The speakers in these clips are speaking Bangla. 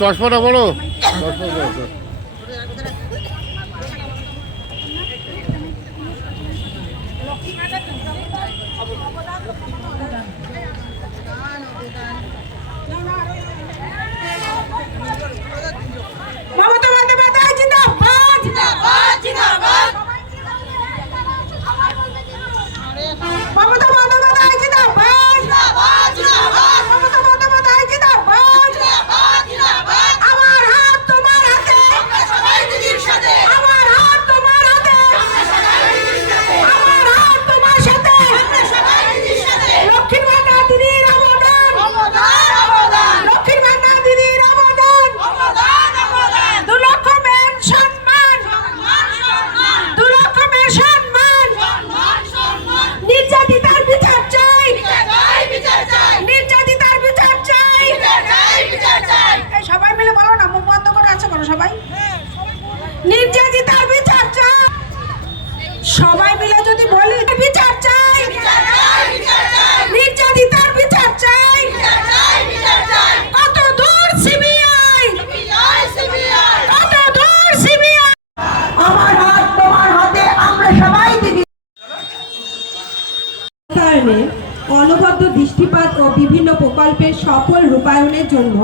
চশমাটা বড়, চশমা বড়। মমতা বন্দ্যোপাধ্যায় জিন্দাবাদ, জিন্দাবাদ, জিন্দাবাদ। মমতা বন্দ্যোপাধ্যায় জিন্দাবাদ, জিন্দাবাদ, জিন্দাবাদ। মমতা বন্দ্যোপাধ্যায় জিন্দাবাদ, জিন্দাবাদ, জিন্দাবাদ। আমার হাত তোমার হাতে, আমরা সবাই দিদির সাথে। আমার হাত তোমার হাতে, আমরা সবাই দিদির সাথে। আমার হাত তোমার সাথে, আমরা সবাই দিদির সাথে। লক্ষ্মীর ভান্ডার দিদির অবদান, অবদান, অবদান। লক্ষ্মীর ভান্ডার দিদির অবদান, অবদান, অবদান। 2 লক্ষ মেন সম্মান, সম্মান, সম্মান। 2 লক্ষ মেন সম্মান, সম্মান, সম্মান। নির্যাতিতার বিচার চাই, বিচার চাই, বিচার চাই। নির্যাতিতার বিচার চাই, বিচার চাই, বিচার চাই। এই সবাই মিলে বলো না, মুখ বন্ধ করে আছে বলো সবাই। নির্যাতিতার বিচার চাই। সবাই মিলে যদি বলি বিচার চাই, বিচার চাই, বিচার চাই। নির্যাতিতার বিচার চাই, বিচার চাই, বিচার চাই। কত দূর সিবিআই, সিবিআই, সিবিআই। কত দূর সিবিআই। আমার হাত তোমার হাতে, আমরা সবাই দিদি। অনবদ্য দৃষ্টিপাত ও বিভিন্ন প্রকল্পের সফল রূপায়ণের জন্য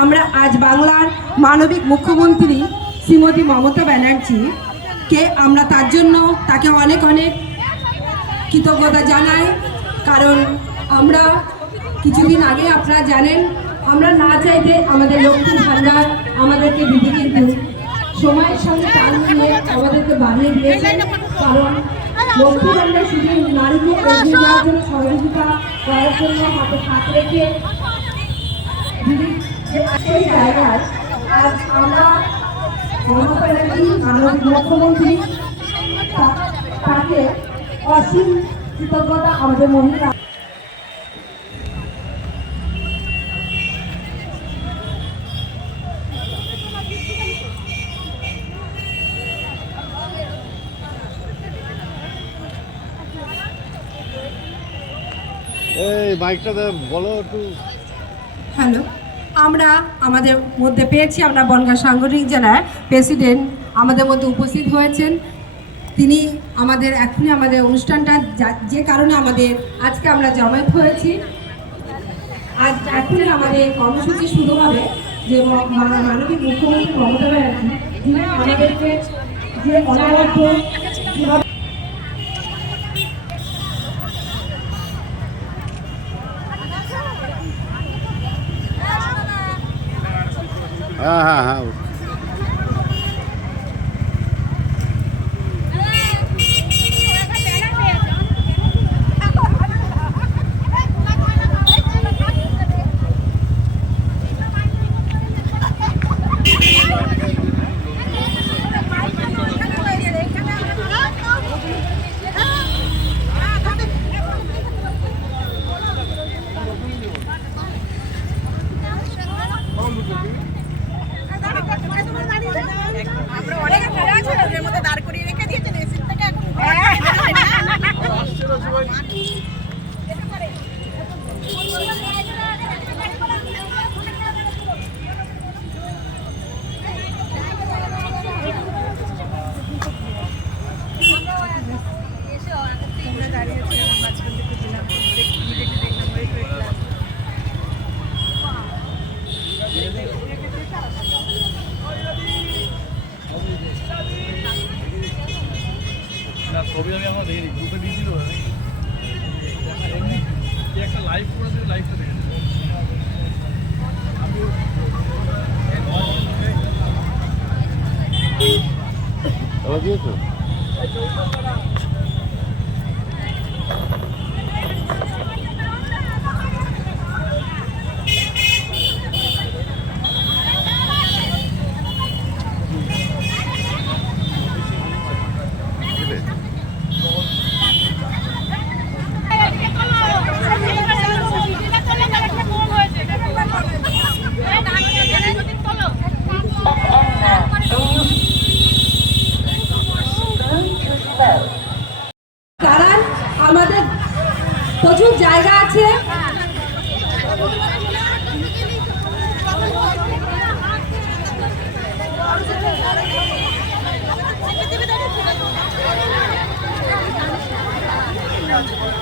আমরা আজ বাংলার মানবিক মুখ্যমন্ত্রী শ্রীমতী মমতা ব্যানার্জিকে আমরা তার জন্য তাকে অনেক অনেক কৃতজ্ঞতা জানাই। কারণ আমরা কিছুদিন আগে আপনারা জানেন, আমরা না চাইতে আমাদের লক্ষ্মীর ভান্ডার আমাদেরকে দিদি কিন্তু সময়ের সঙ্গে তাল মিলিয়ে আমাদেরকে বাড়িয়ে দিয়েছেন। কারণ লক্ষ্মীর ভান্ডার শুধু নারীকে এগিয়ে যাওয়ার জন্য সহযোগিতা করার জন্য হাতে হাত রেখে দিদির সেই জায়গায় আজ আমরা মমতা ব্যানার্জি মাননীয় মুখ্যমন্ত্রী তাকে অসীম কৃতজ্ঞতা আমাদের মহিলা। এই বাইকটা বলো একটু। হ্যালো, আমরা আমাদের মধ্যে পেয়েছি, আমরা বনগাঁ সাংগঠনিক জেলার প্রেসিডেন্ট আমাদের মধ্যে উপস্থিত হয়েছেন। তিনি আমাদের এখনই আমাদের অনুষ্ঠানটা যে কারণে আমাদের আজকে আমরা জমায়েত হয়েছি, আজ এখনই আমাদের কর্মসূচি শুরু হবে। যে মাননীয় মুখ্যমন্ত্রী মমতা ব্যানার্জি যিনি আমাদেরকে যে অনবদ্য হ্যাঁ হ্যাঁ হ্যাঁ। ছবি আমি আমরা দেখিনি, গ্রুপে দিয়েছিল এমনি একটা লাইভ করেছে, লাইভটা দেখে দিয়েছো। প্রচুর জায়গা আছে। আছে